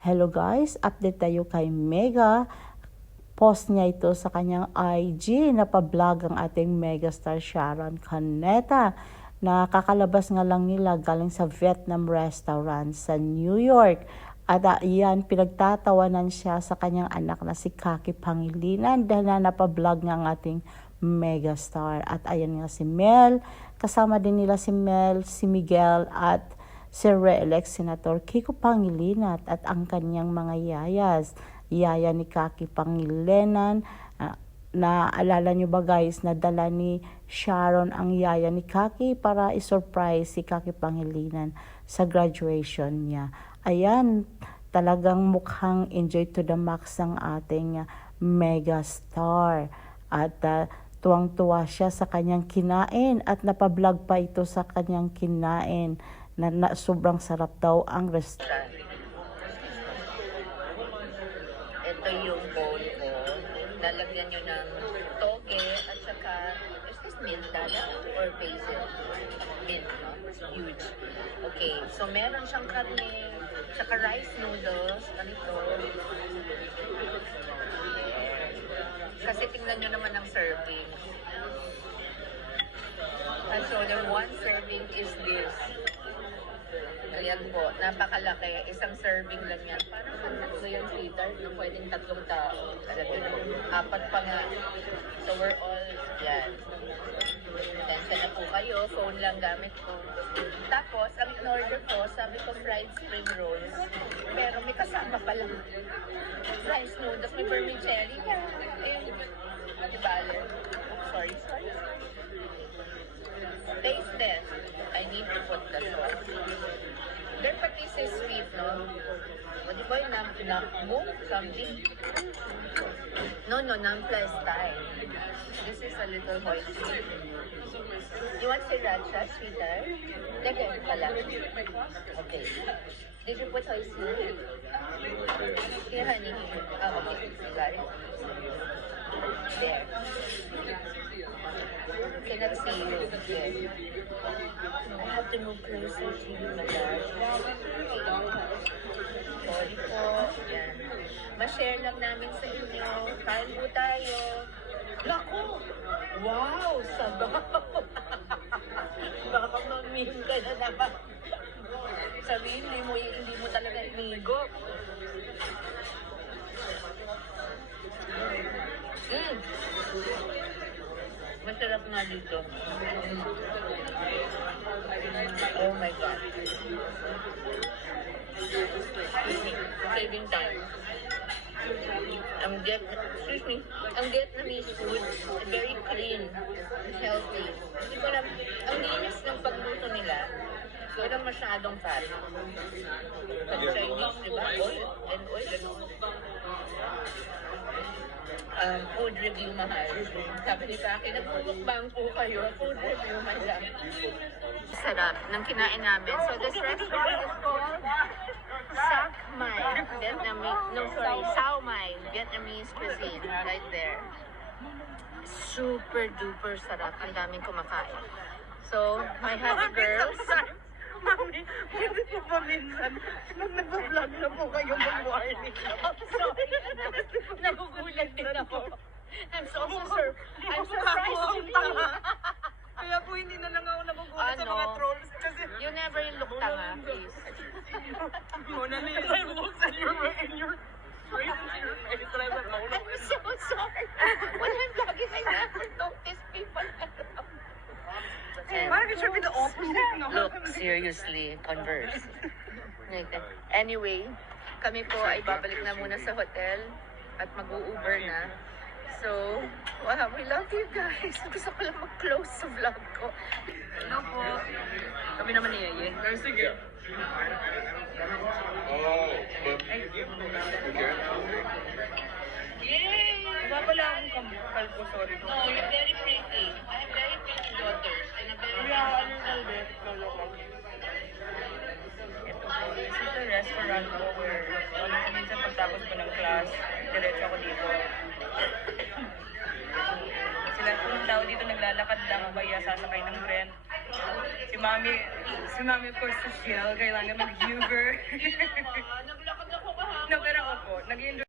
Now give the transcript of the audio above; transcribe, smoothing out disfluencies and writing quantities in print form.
Hello guys, update tayo kay Mega. Post niya ito sa kanyang IG na pa-vlog ang ating megastar Sharon Cuneta. Nakakalabas nga lang nila galing sa Vietnam restaurant sa New York. At iyan, pinagtatawanan siya sa kanyang anak na si Kaki Pangilinan dahil na napablog nga ang ating megastar. At ayan nga si Mel, kasama din nila si Mel, si Miguel at si Re-elect Senator Kiko Pangilinan at ang kanyang mga yayas. Yaya ni Kaki Pangilinan, naalala nyo ba guys, nadala ni Sharon ang yaya ni Kaki para isurprise si Kaki Pangilinan sa graduation niya. Ayan, talagang mukhang enjoy to the max ang ating megastar. At tuwang-tuwa siya sa kanyang kinain at napablog pa ito sa kanyang kinain na sobrang sarap daw ang restaurant. Ito yung bowl ko. Lalagyan nyo ng toge at saka, is this mint dala or basil? Mint, no? It's huge. Okay, so meron siyang karne, saka rice noodles, ganito. Kasi tingnan nyo naman ang serving. And so the one serving is this. Ayan po, napakalaki. Isang serving lang yan. Parang tatlo yan, sweetheart, na pwedeng tatlong tao. Apat pa nga. So we're all, yan. Tensya na po kayo. Phone lang gamit ko. Tapos, ang in-order ko, sabi ko fried spring rolls. Pero may kasama pala. Rice noodles, may vermicelli. Ayun, bale. Sorry. Taste test. I need to put the sauce. Their patis is sweet, no? What do you call it? Nammo? Something? No, nampla style. This is a little hoisin. You want sriracha, sweeter? Teka, pala. Okay. Did you put hoisin? Here, honey. Okay. Got it. There. Cannot see you. Yes. I have to move closer to you, my gosh. Sorry po. Yan. Ma-share lang namin sa inyo. Kain po tayo. Naku! Wow! Sabaw! Baka mamim ka na naman. Sabihin, hindi mo talaga inigo. Masarap nga dito. Oh my God. Saving time. Ang Vietnamese food, very clean, healthy. Hindi ko alam, ang linis ng pagluto nila, walang masyadong fat. Pag Chinese, di ba? Oil and all. Food review mahal. Sabi ni Kaki, nagpupukbang po kayo, food review mahal. Sarap ng kinain namin. So this restaurant is called Sac Mai, Sao Mai, Vietnamese cuisine, right there. Super duper sarap. Ang daming kumakain. So, my happy girls. Mami, pwede po ba minsan? Nung nag-vlog na po kayo mag-warning. Sorry, nagugulat din ako. I'm surprised to leave. Kaya po hindi na lang ako nagugulat sa mga trolls. Kasi You never yung look tanga, please. Mona Lisa, I looked at your face and your face. And I was like, Mona I'm so sorry. When I'm vlogging, I never notice people around. Why it should be the opposite, no? Look, seriously, converse. Anyway, kami po ay babalik na muna sa hotel at mag-u-Uber na. So, wow, we love you guys. Gusto ko lang mag-close sa vlog ko. Hello po. Kami naman ni Yeye. Sige. Yay! Wala pala akong kampal po, sorry. No, you're very pretty. I have very pretty daughters and a very Ito po, this is the restaurant po where minsan pagtapos ko ng class, diretso ako dito. Sila po ng tao dito naglalakad lang o kaya sasakay ng tren. Si Mami of course, social, kailangan mag-Uber. Naglakad ako kahapon. nag-enjoy